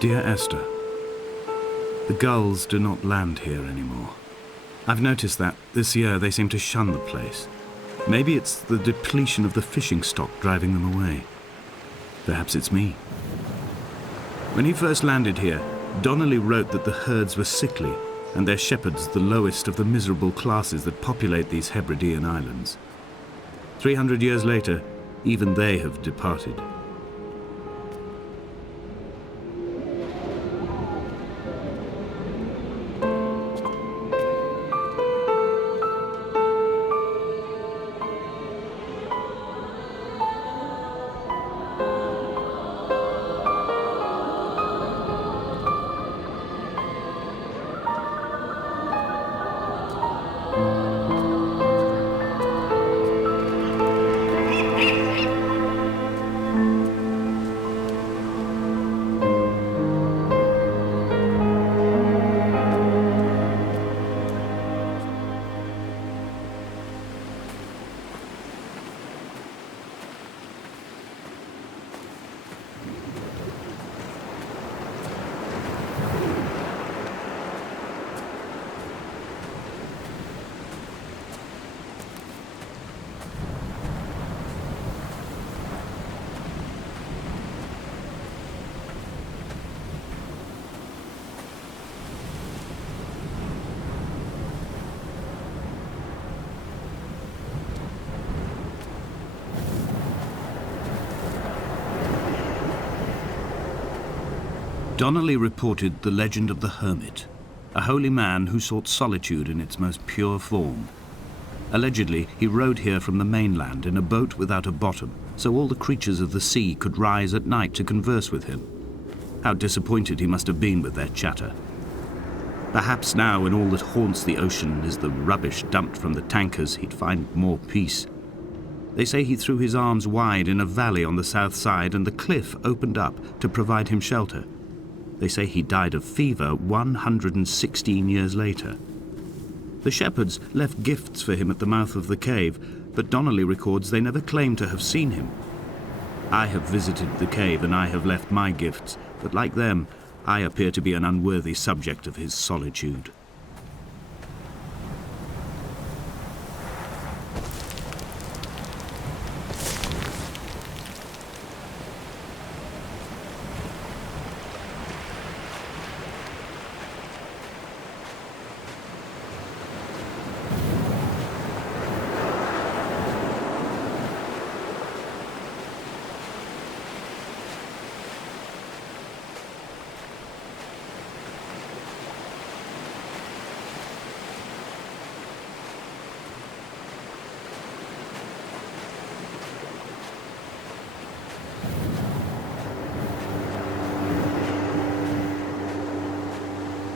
Dear Esther, the gulls do not land here anymore. I've noticed that this year they seem to shun the place. Maybe it's the depletion of the fishing stock driving them away. Perhaps it's me. When he first landed here, Donnelly wrote that the herds were sickly and their shepherds the lowest of the miserable classes that populate these Hebridean islands. 300 years later, even they have departed. Donnelly reported the legend of the hermit, a holy man who sought solitude in its most pure form. Allegedly, he rode here from the mainland in a boat without a bottom, so all the creatures of the sea could rise at night to converse with him. How disappointed he must have been with their chatter. Perhaps now, when all that haunts the ocean is the rubbish dumped from the tankers, he'd find more peace. They say he threw his arms wide in a valley on the south side and the cliff opened up to provide him shelter. They say he died of fever 116 years later. The shepherds left gifts for him at the mouth of the cave, but Donnelly records they never claimed to have seen him. I have visited the cave and I have left my gifts, but like them, I appear to be an unworthy subject of his solitude.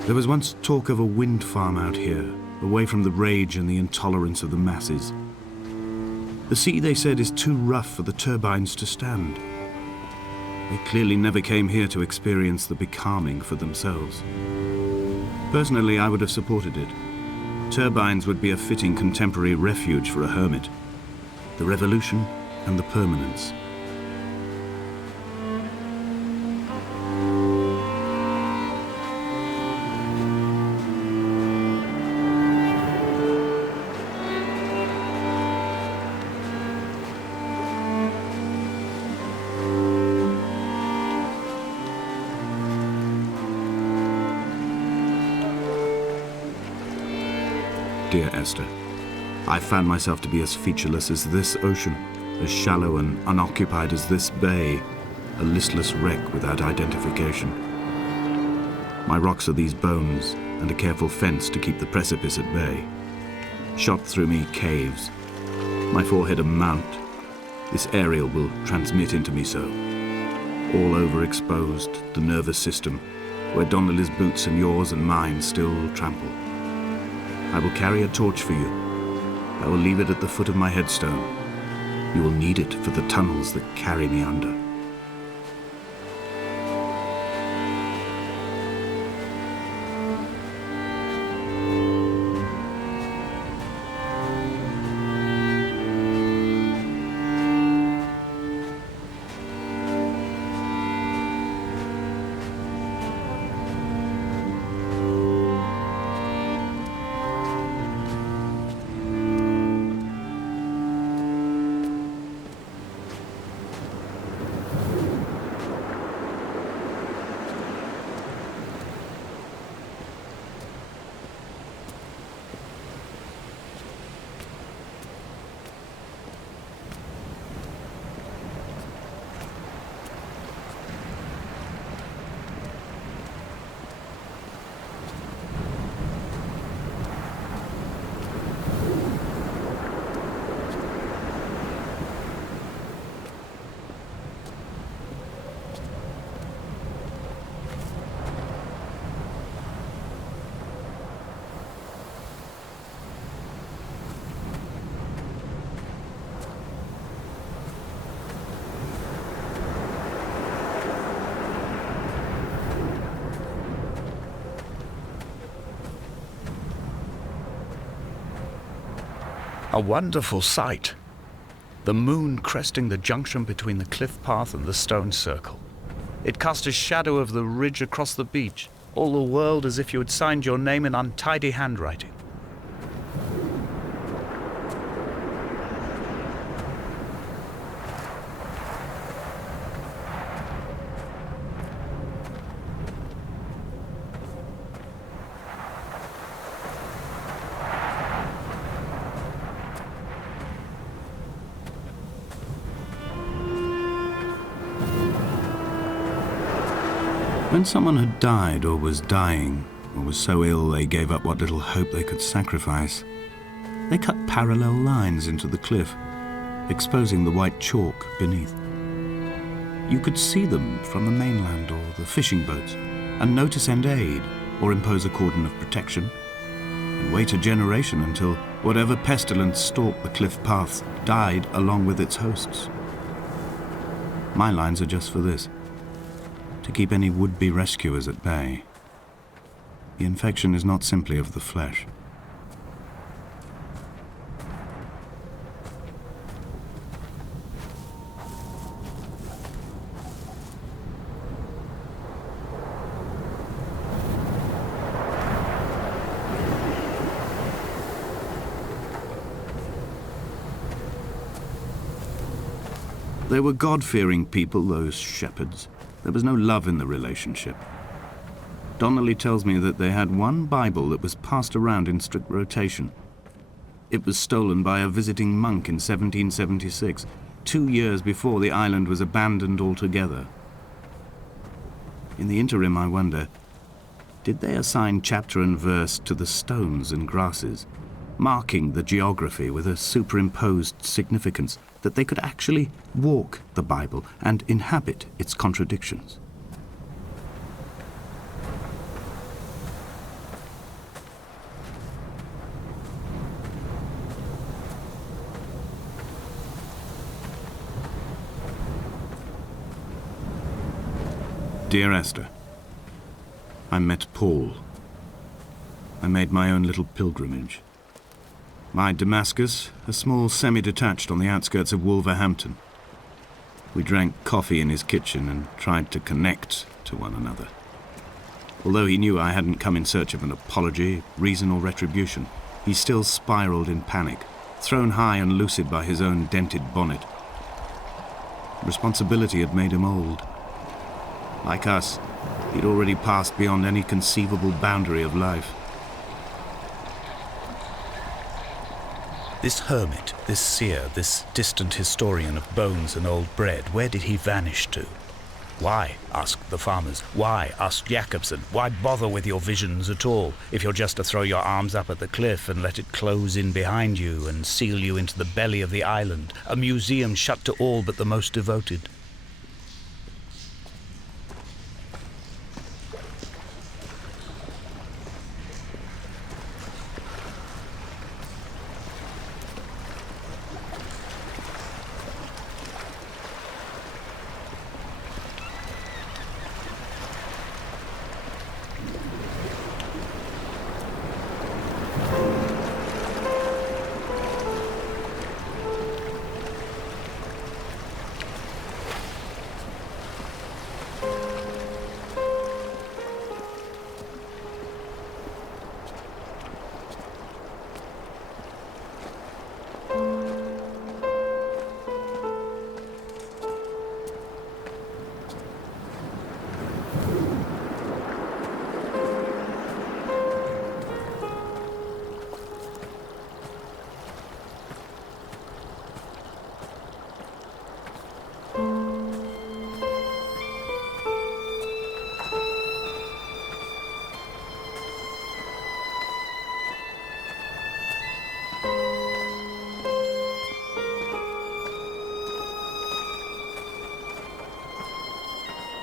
There was once talk of a wind farm out here, away from the rage and the intolerance of the masses. The sea, they said, is too rough for the turbines to stand. They clearly never came here to experience the becalming for themselves. Personally, I would have supported it. Turbines would be a fitting contemporary refuge for a hermit. The revolution and the permanence. Dear Esther, I found myself to be as featureless as this ocean, as shallow and unoccupied as this bay, a listless wreck without identification. My rocks are these bones, and a careful fence to keep the precipice at bay. Shot through me caves, my forehead a mount. This aerial will transmit into me so. All overexposed, the nervous system, where Donnelly's boots and yours and mine still trample. I will carry a torch for you. I will leave it at the foot of my headstone. You will need it for the tunnels that carry me under. A wonderful sight. The moon cresting the junction between the cliff path and the stone circle. It cast a shadow of the ridge across the beach, all the world as if you had signed your name in untidy handwriting. When someone had died or was dying, or was so ill they gave up what little hope they could sacrifice, they cut parallel lines into the cliff, exposing the white chalk beneath. You could see them from the mainland or the fishing boats, and know to send aid or impose a cordon of protection, and wait a generation until whatever pestilence stalked the cliff paths died along with its hosts. My lines are just for this: to keep any would-be rescuers at bay. The infection is not simply of the flesh. They were God-fearing people, those shepherds. There was no love in the relationship. Donnelly tells me that they had one Bible that was passed around in strict rotation. It was stolen by a visiting monk in 1776, 2 years before the island was abandoned altogether. In the interim, I wonder, did they assign chapter and verse to the stones and grasses, marking the geography with a superimposed significance, that they could actually walk the Bible and inhabit its contradictions? Dear Esther, I met Paul. I made my own little pilgrimage. My Damascus, a small semi-detached on the outskirts of Wolverhampton. We drank coffee in his kitchen and tried to connect to one another. Although he knew I hadn't come in search of an apology, reason or retribution, he still spiraled in panic, thrown high and lucid by his own dented bonnet. Responsibility had made him old. Like us, he'd already passed beyond any conceivable boundary of life. This hermit, this seer, this distant historian of bones and old bread, where did he vanish to? Why, asked the farmers, why, asked Jacobson, why bother with your visions at all, if you're just to throw your arms up at the cliff and let it close in behind you and seal you into the belly of the island, a museum shut to all but the most devoted?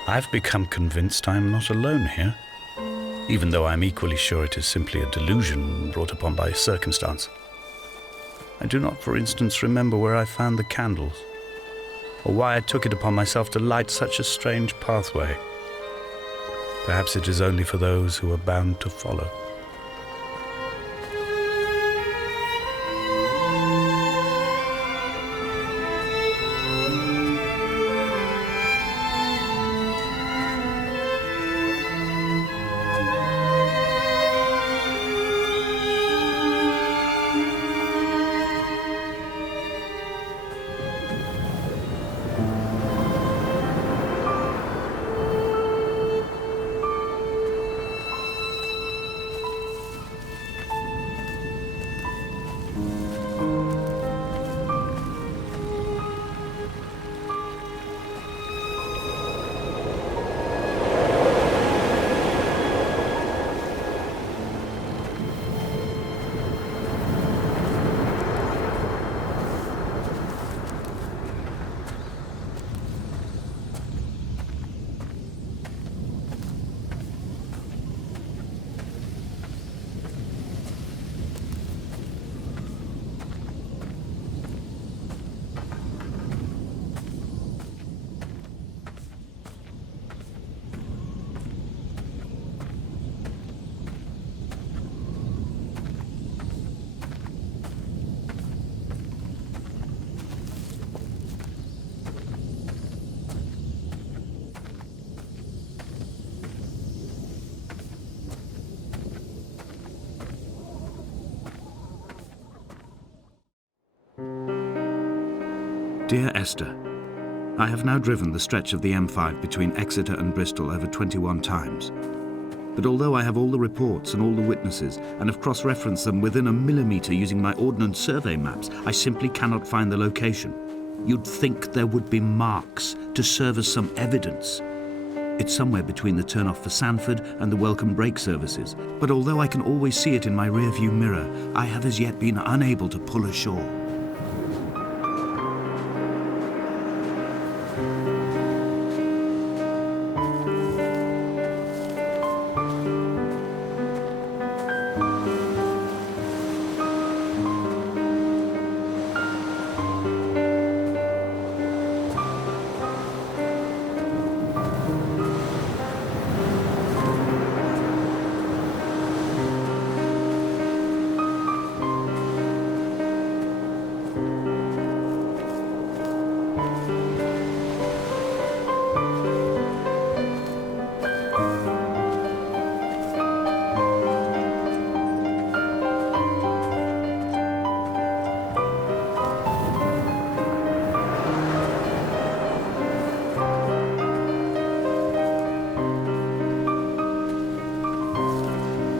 I've become convinced I am not alone here, even though I'm equally sure it is simply a delusion brought upon by circumstance. I do not, for instance, remember where I found the candles, or why I took it upon myself to light such a strange pathway. Perhaps it is only for those who are bound to follow. Dear Esther, I have now driven the stretch of the M5 between Exeter and Bristol over 21 times. But although I have all the reports and all the witnesses, and have cross-referenced them within a millimetre using my Ordnance Survey maps, I simply cannot find the location. You'd think there would be marks to serve as some evidence. It's somewhere between the turn-off for Sanford and the welcome brake services, but although I can always see it in my rear-view mirror, I have as yet been unable to pull ashore.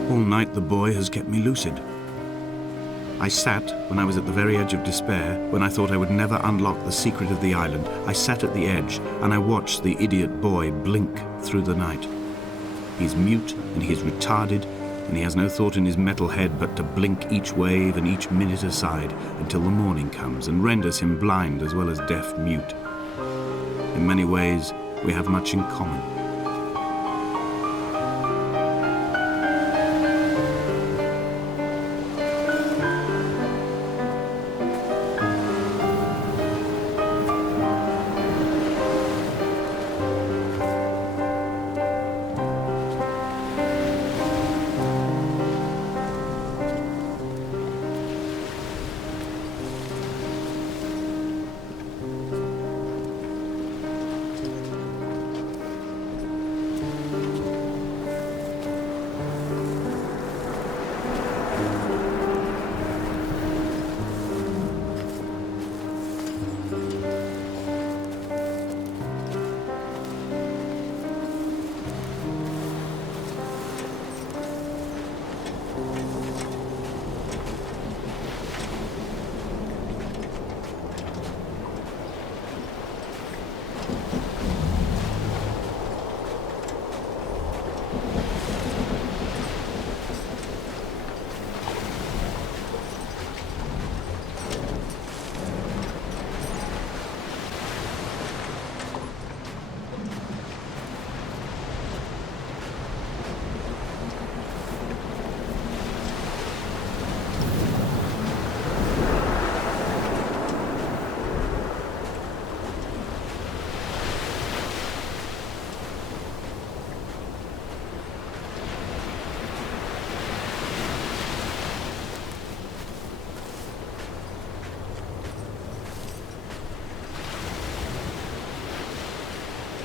All night the boy has kept me lucid. I sat, when I was at the very edge of despair, when I thought I would never unlock the secret of the island, I sat at the edge and I watched the idiot boy blink through the night. He's mute and he's retarded and he has no thought in his metal head but to blink each wave and each minute aside until the morning comes and renders him blind as well as deaf-mute. In many ways, we have much in common.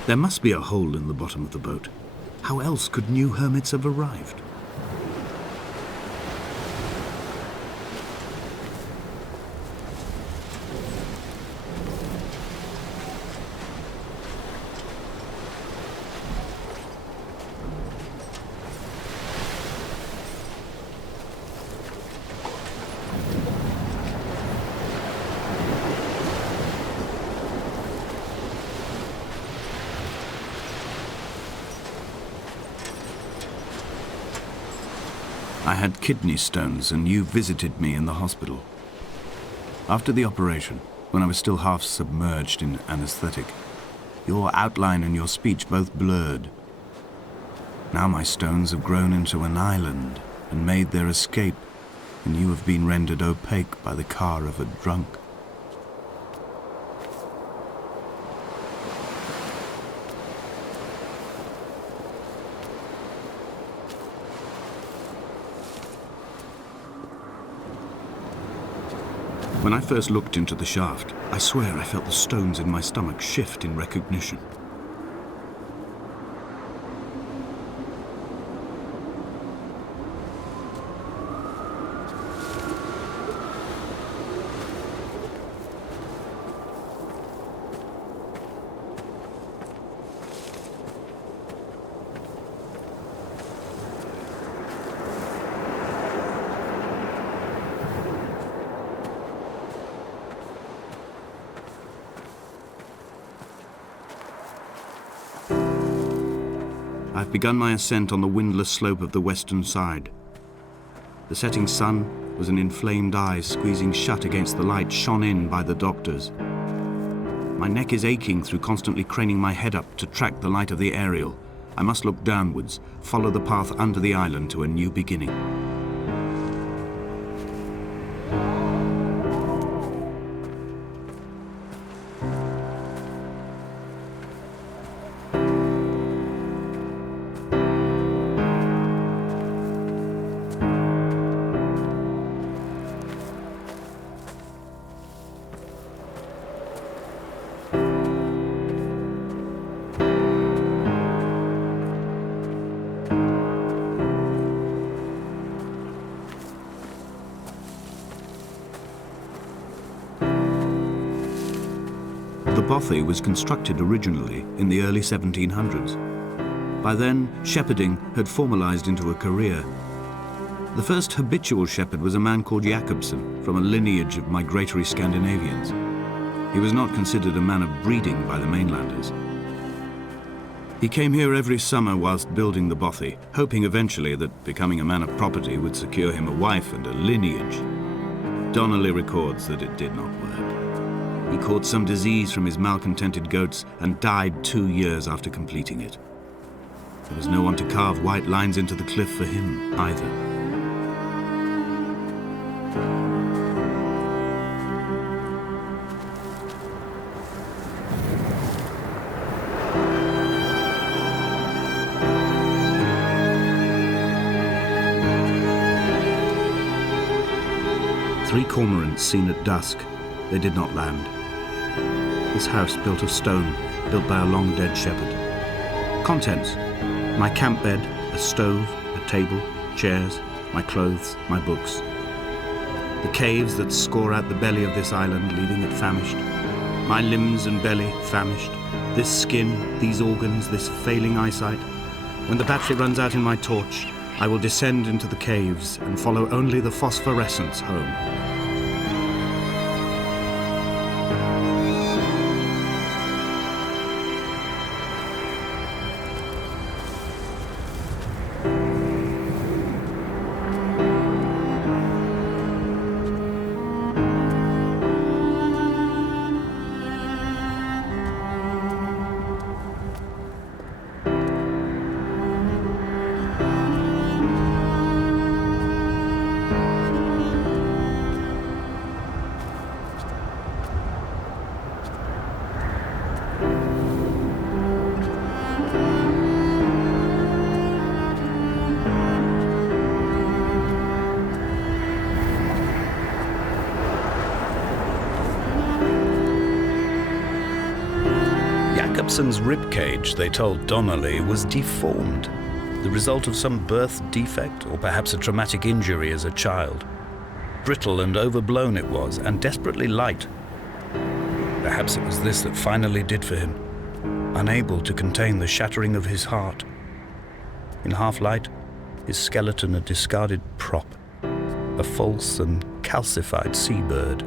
There must be a hole in the bottom of the boat. How else could new hermits have arrived? I had kidney stones and you visited me in the hospital. After the operation, when I was still half submerged in anesthetic, your outline and your speech both blurred. Now my stones have grown into an island and made their escape, and you have been rendered opaque by the car of a drunk. When I first looked into the shaft, I swear I felt the stones in my stomach shift in recognition. I've begun my ascent on the windless slope of the western side. The setting sun was an inflamed eye squeezing shut against the light shone in by the doctors. My neck is aching through constantly craning my head up to track the light of the aerial. I must look downwards, follow the path under the island to a new beginning. The bothy was constructed originally in the early 1700s. By then, shepherding had formalized into a career. The first habitual shepherd was a man called Jakobsen, from a lineage of migratory Scandinavians. He was not considered a man of breeding by the mainlanders. He came here every summer whilst building the bothy, hoping eventually that becoming a man of property would secure him a wife and a lineage. Donnelly records that it did not work. He caught some disease from his malcontented goats and died 2 years after completing it. There was no one to carve white lines into the cliff for him either. Three cormorants seen at dusk. They did not land. This house built of stone, built by a long-dead shepherd. Contents: my camp bed, a stove, a table, chairs, my clothes, my books. The caves that score out the belly of this island, leaving it famished. My limbs and belly famished. This skin, these organs, this failing eyesight. When the battery runs out in my torch, I will descend into the caves and follow only the phosphorescence home. Jakobsen's ribcage, they told Donnelly, was deformed, the result of some birth defect or perhaps a traumatic injury as a child. Brittle and overblown it was, and desperately light. Perhaps it was this that finally did for him, unable to contain the shattering of his heart. In half-light, his skeleton a discarded prop, a false and calcified seabird.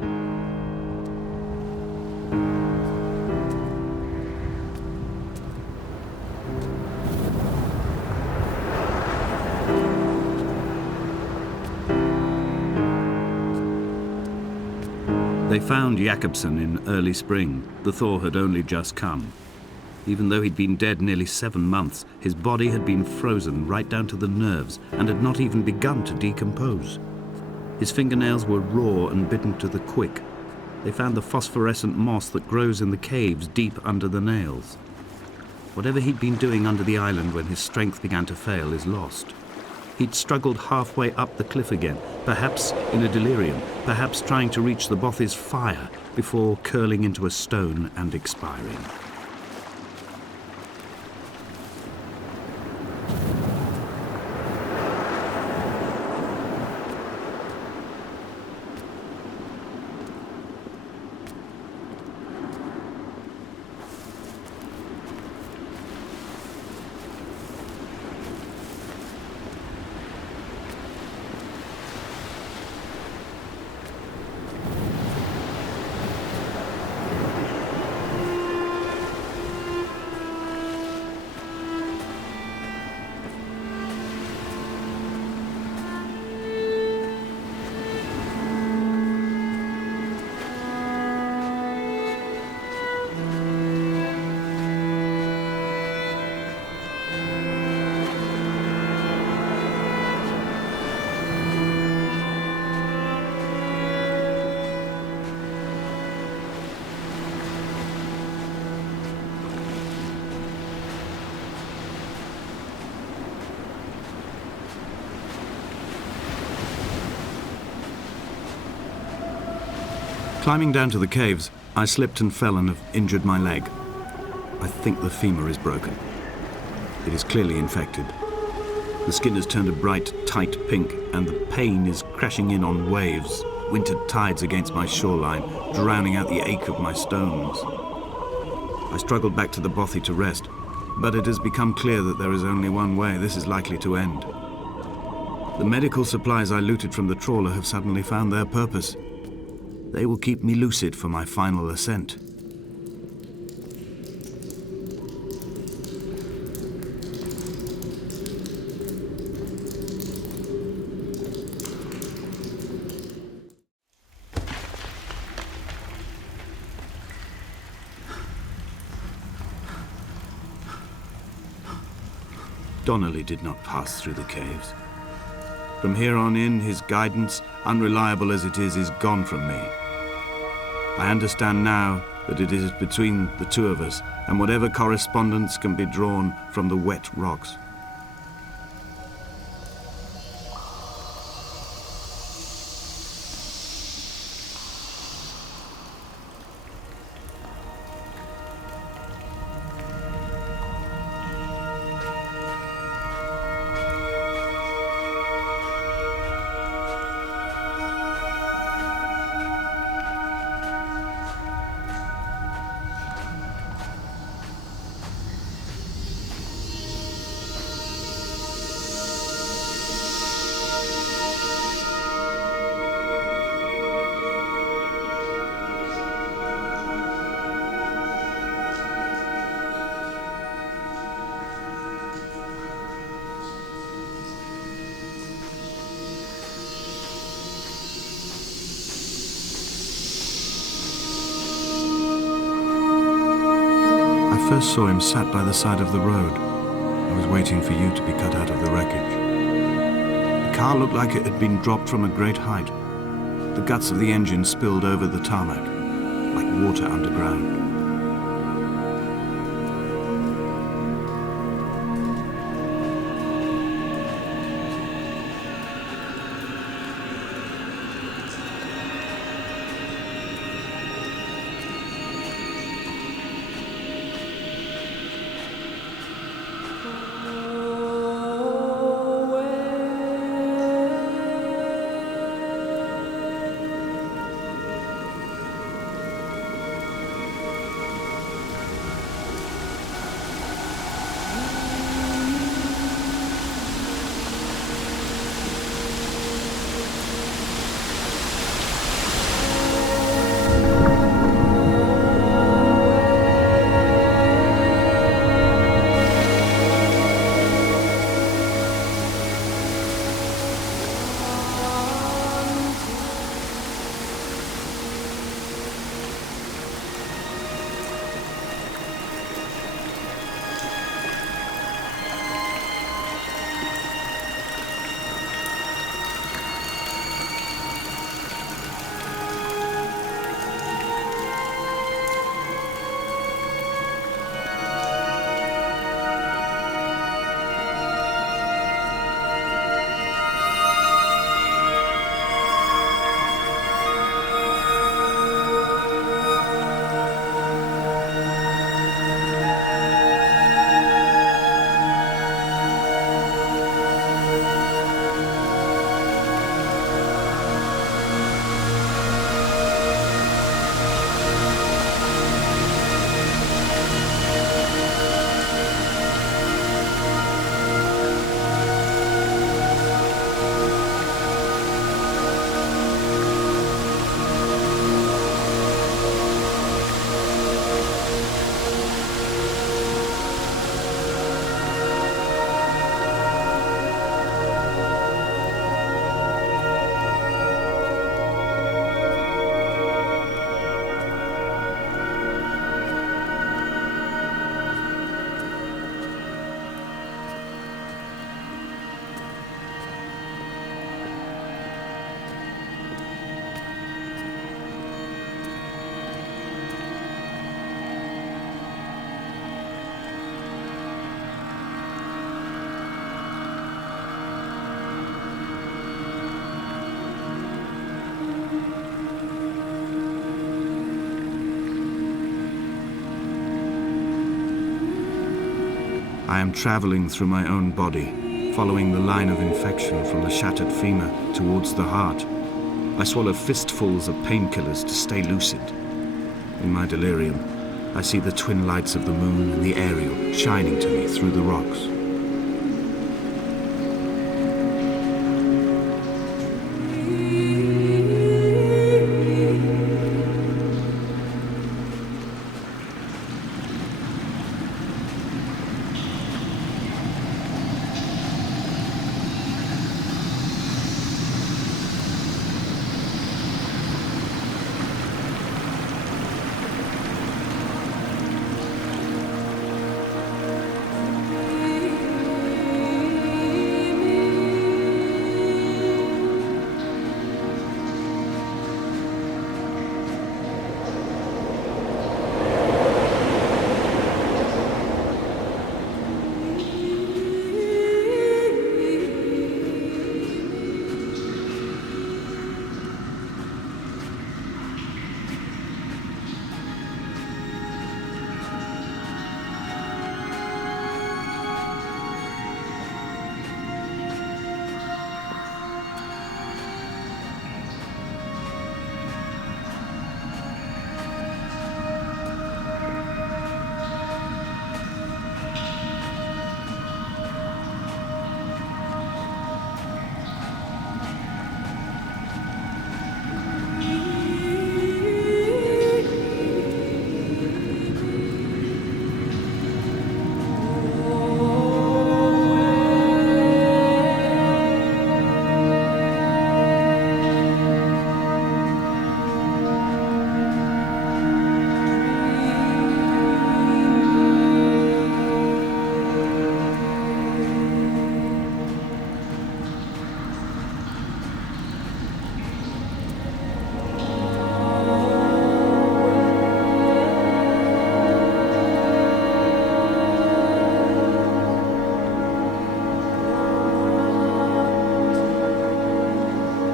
They found Jakobsen in early spring. The thaw had only just come. Even though he'd been dead nearly 7 months, his body had been frozen right down to the nerves and had not even begun to decompose. His fingernails were raw and bitten to the quick. They found the phosphorescent moss that grows in the caves deep under the nails. Whatever he'd been doing under the island when his strength began to fail is lost. He'd struggled halfway up the cliff again, perhaps in a delirium, perhaps trying to reach the bothy's fire before curling into a stone and expiring. Climbing down to the caves, I slipped and fell and have injured my leg. I think the femur is broken. It is clearly infected. The skin has turned a bright, tight pink, and the pain is crashing in on waves, winter tides against my shoreline, drowning out the ache of my stones. I struggled back to the bothy to rest, but it has become clear that there is only one way this is likely to end. The medical supplies I looted from the trawler have suddenly found their purpose. They will keep me lucid for my final ascent. Donnelly did not pass through the caves. From here on in, his guidance, unreliable as it is gone from me. I understand now that it is between the two of us, and whatever correspondence can be drawn from the wet rocks. I first saw him sat by the side of the road. I was waiting for you to be cut out of the wreckage. The car looked like it had been dropped from a great height. The guts of the engine spilled over the tarmac, like water underground. I am traveling through my own body, following the line of infection from the shattered femur towards the heart. I swallow fistfuls of painkillers to stay lucid. In my delirium, I see the twin lights of the moon and the Ariel shining to me through the rocks.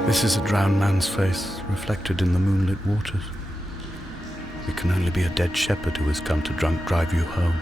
This is a drowned man's face, reflected in the moonlit waters. It can only be a dead shepherd who has come to drunk drive you home.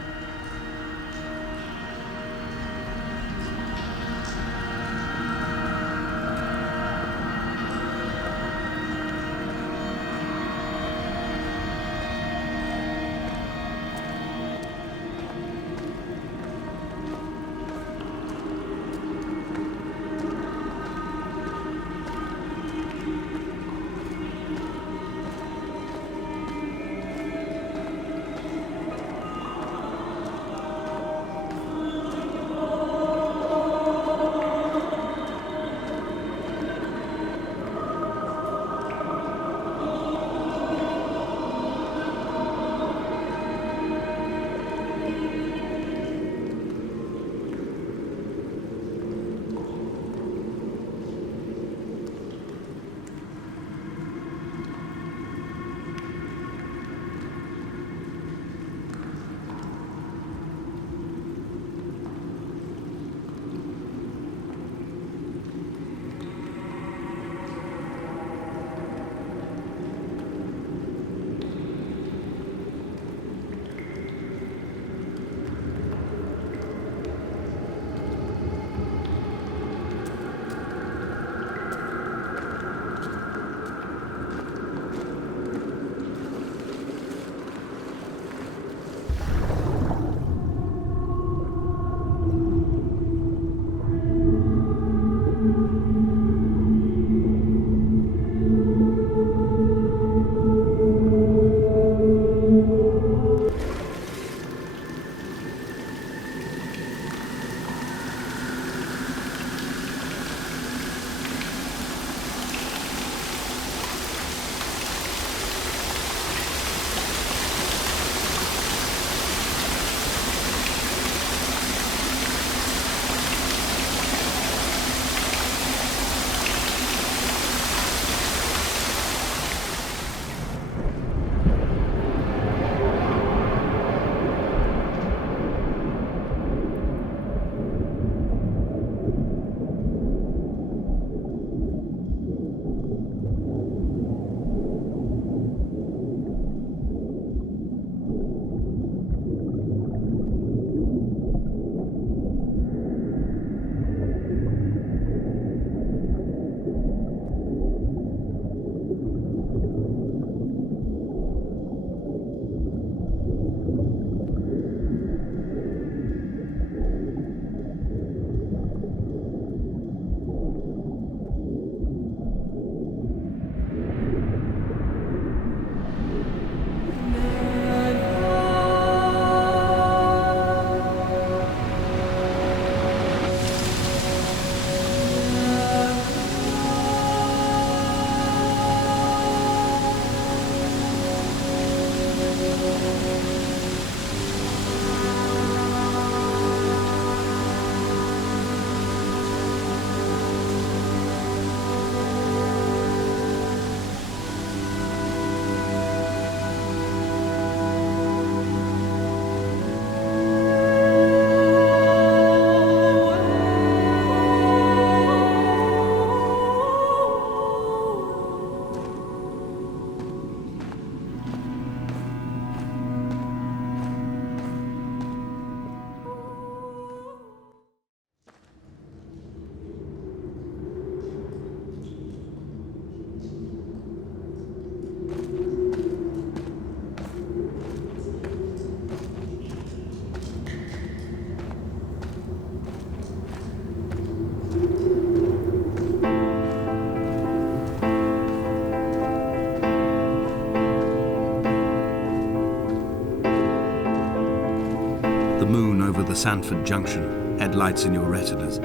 Sandford Junction, headlights in your retinas.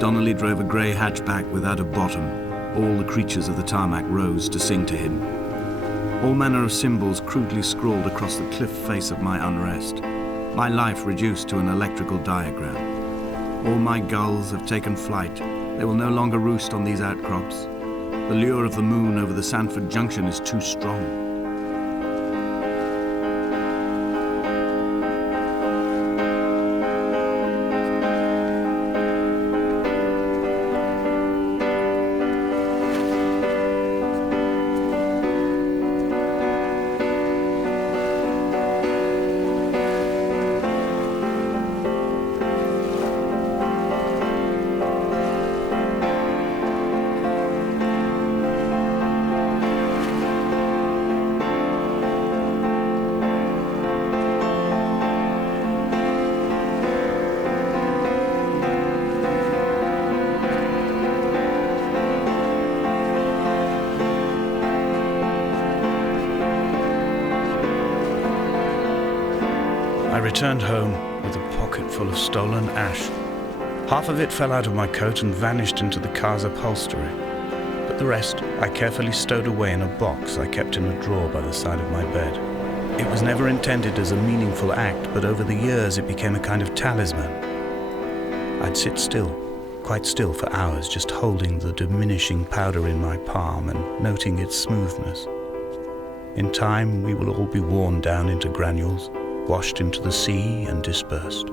Donnelly drove a grey hatchback without a bottom. All the creatures of the tarmac rose to sing to him. All manner of symbols crudely scrawled across the cliff face of my unrest. My life reduced to an electrical diagram. All my gulls have taken flight. They will no longer roost on these outcrops. The lure of the moon over the Sandford Junction is too strong. I returned home with a pocket full of stolen ash. Half of it fell out of my coat and vanished into the car's upholstery, but the rest I carefully stowed away in a box I kept in a drawer by the side of my bed. It was never intended as a meaningful act, but over the years it became a kind of talisman. I'd sit still, quite still for hours, just holding the diminishing powder in my palm and noting its smoothness. In time, we will all be worn down into granules, washed into the sea and dispersed.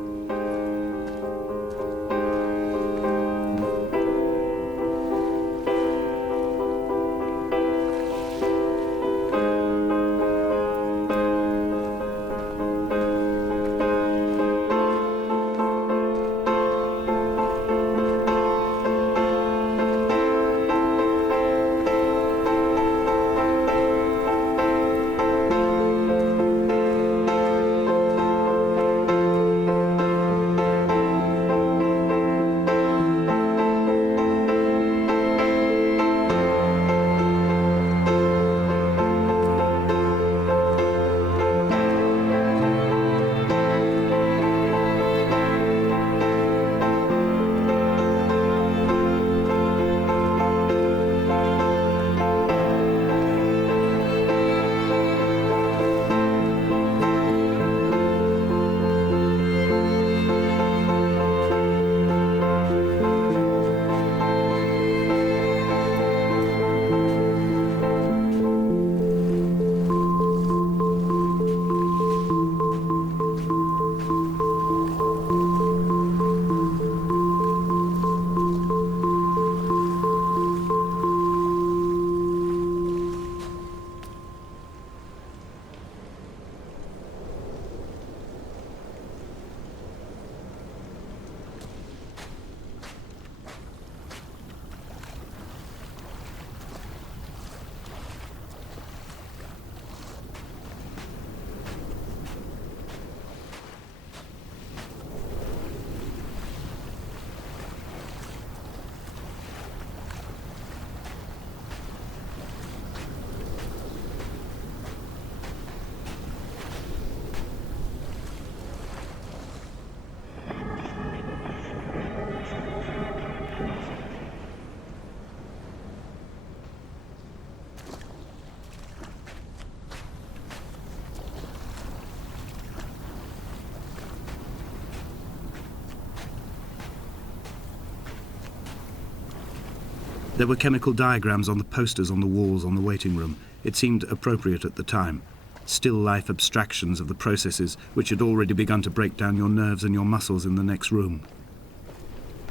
There were chemical diagrams on the posters on the walls on the waiting room. It seemed appropriate at the time. Still life abstractions of the processes which had already begun to break down your nerves and your muscles in the next room.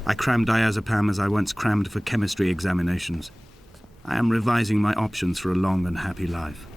I crammed diazepam as I once crammed for chemistry examinations. I am revising my options for a long and happy life.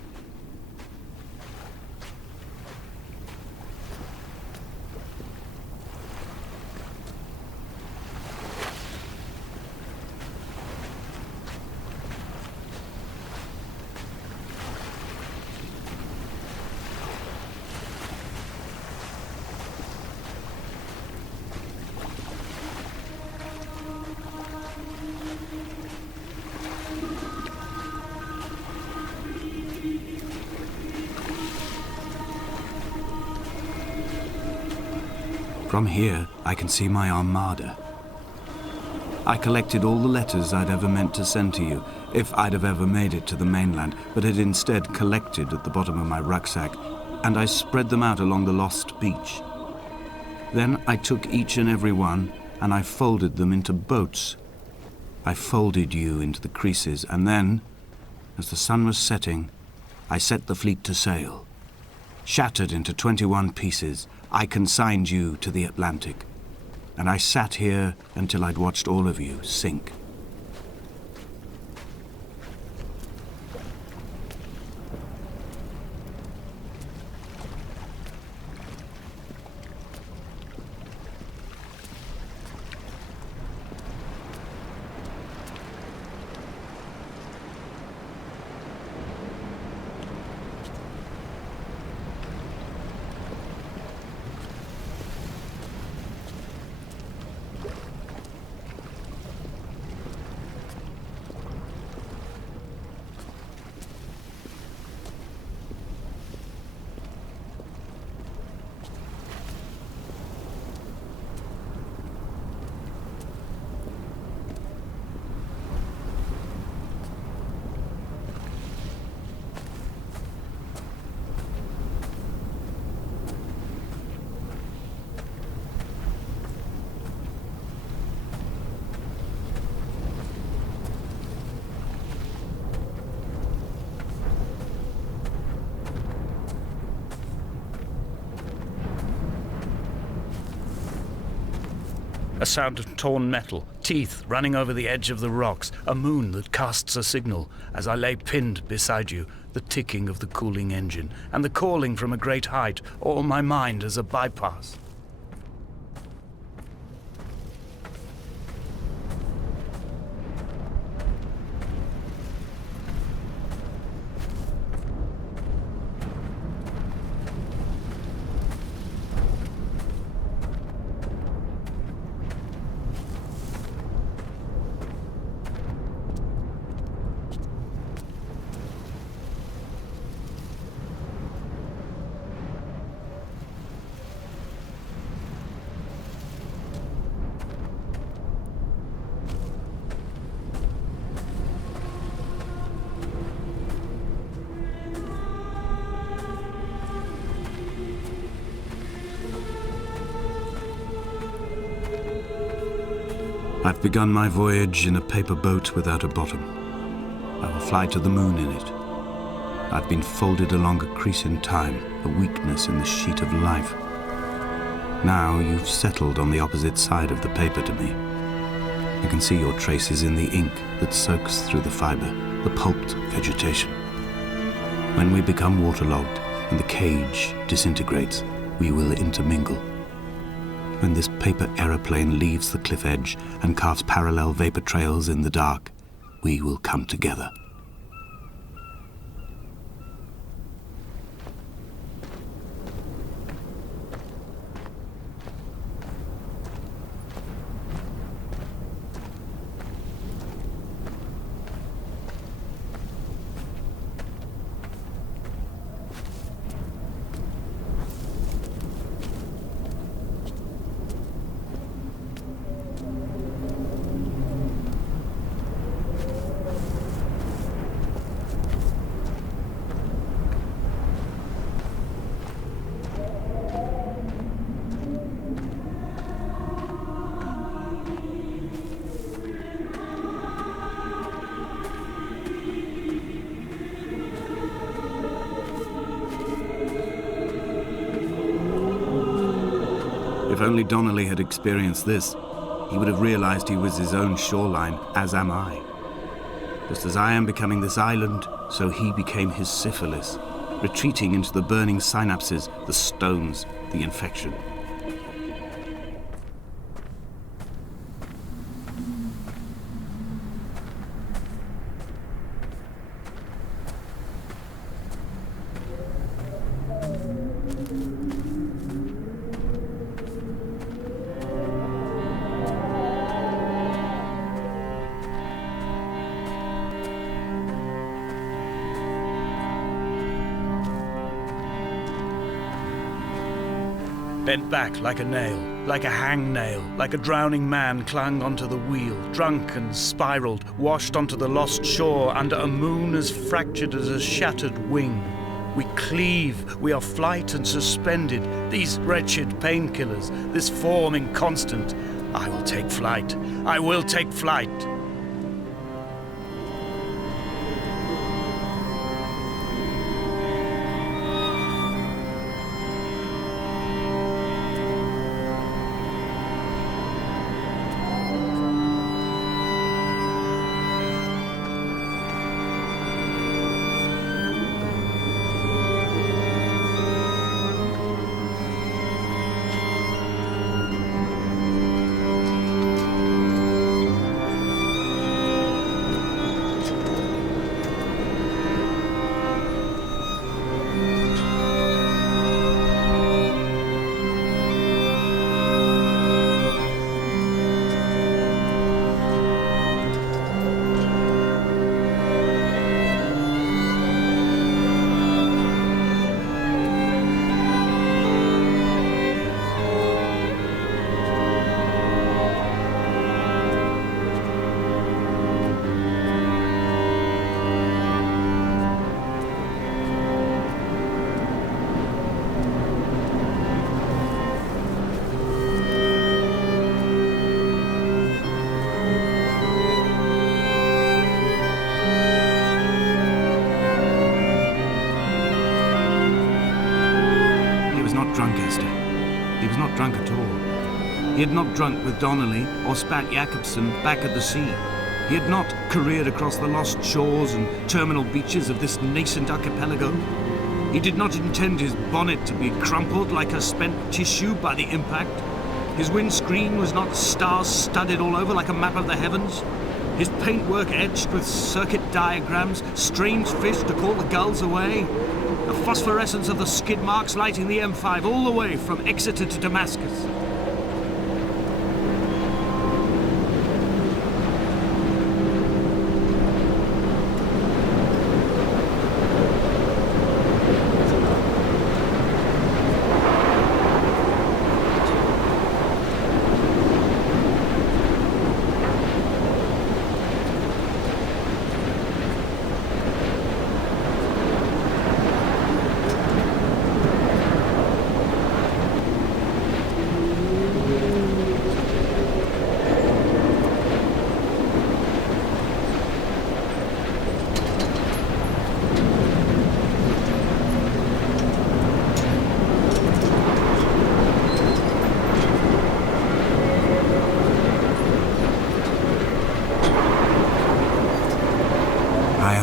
From here, I can see my armada. I collected all the letters I'd ever meant to send to you, if I'd have ever made it to the mainland, but had instead collected at the bottom of my rucksack, and I spread them out along the lost beach. Then I took each and every one, and I folded them into boats. I folded you into the creases, and then, as the sun was setting, I set the fleet to sail. Shattered into 21 pieces, I consigned you to the Atlantic, and I sat here until I'd watched all of you sink. A sound of torn metal, teeth running over the edge of the rocks, a moon that casts a signal as I lay pinned beside you, the ticking of the cooling engine, and the calling from a great height, all my mind as a bypass. I've begun my voyage in a paper boat without a bottom. I will fly to the moon in it. I've been folded along a crease in time, a weakness in the sheet of life. Now you've settled on the opposite side of the paper to me. I can see your traces in the ink that soaks through the fiber, the pulped vegetation. When we become waterlogged and the cage disintegrates, we will intermingle. When this paper aeroplane leaves the cliff edge and carves parallel vapor trails in the dark, we will come together. If only Donnelly had experienced this, he would have realized he was his own shoreline, as am I. Just as I am becoming this island, so he became his syphilis, retreating into the burning synapses, the stones, the infection. Bent back like a nail, like a hangnail, like a drowning man clung onto the wheel, drunk and spiraled, washed onto the lost shore under a moon as fractured as a shattered wing. We cleave, we are flight and suspended, these wretched painkillers, this form inconstant. I will take flight, I will take flight. Drunk, Esther. He was not drunk at all. He had not drunk with Donnelly or spat Jakobsen back at the sea. He had not careered across the lost shores and terminal beaches of this nascent archipelago. He did not intend his bonnet to be crumpled like a spent tissue by the impact. His windscreen was not star-studded all over like a map of the heavens. His paintwork etched with circuit diagrams, strange fish to call the gulls away. The phosphorescence of the skid marks lighting the M5 all the way from Exeter to Damascus.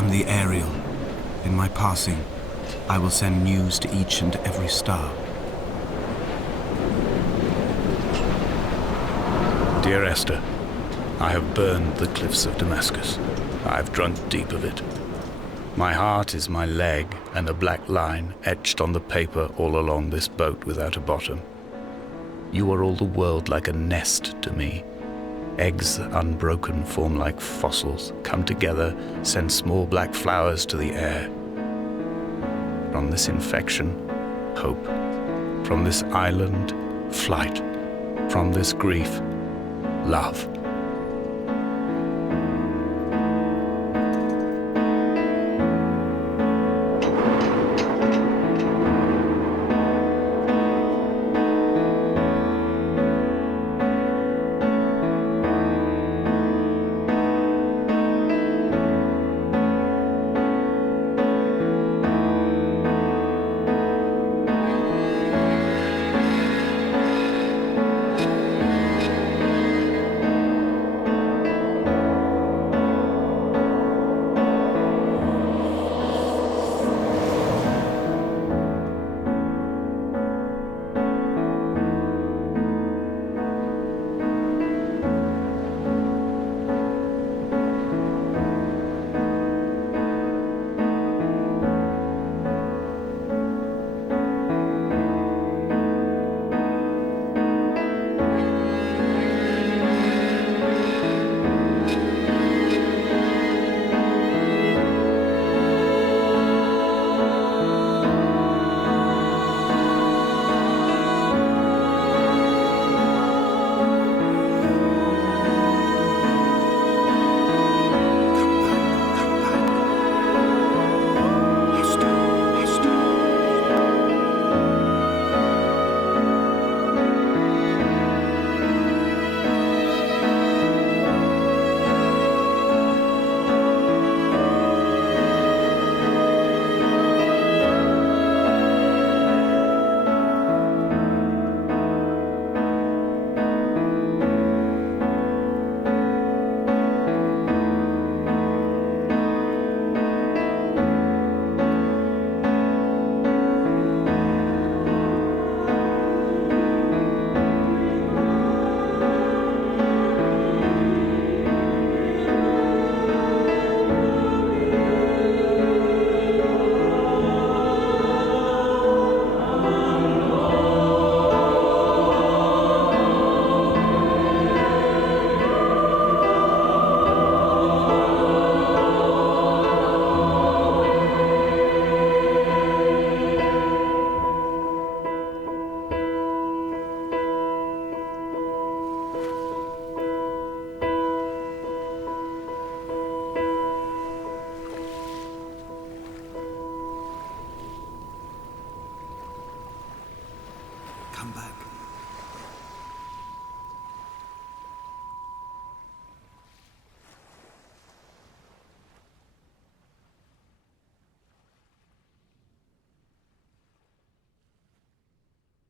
The Ariel. In my passing, I will send news to each and every star. Dear Esther, I have burned the cliffs of Damascus. I have drunk deep of it. My heart is my leg and a black line etched on the paper all along this boat without a bottom. You are all the world like a nest to me. Eggs unbroken form like fossils, come together, send small black flowers to the air. From this infection, hope. From this island, flight. From this grief, love.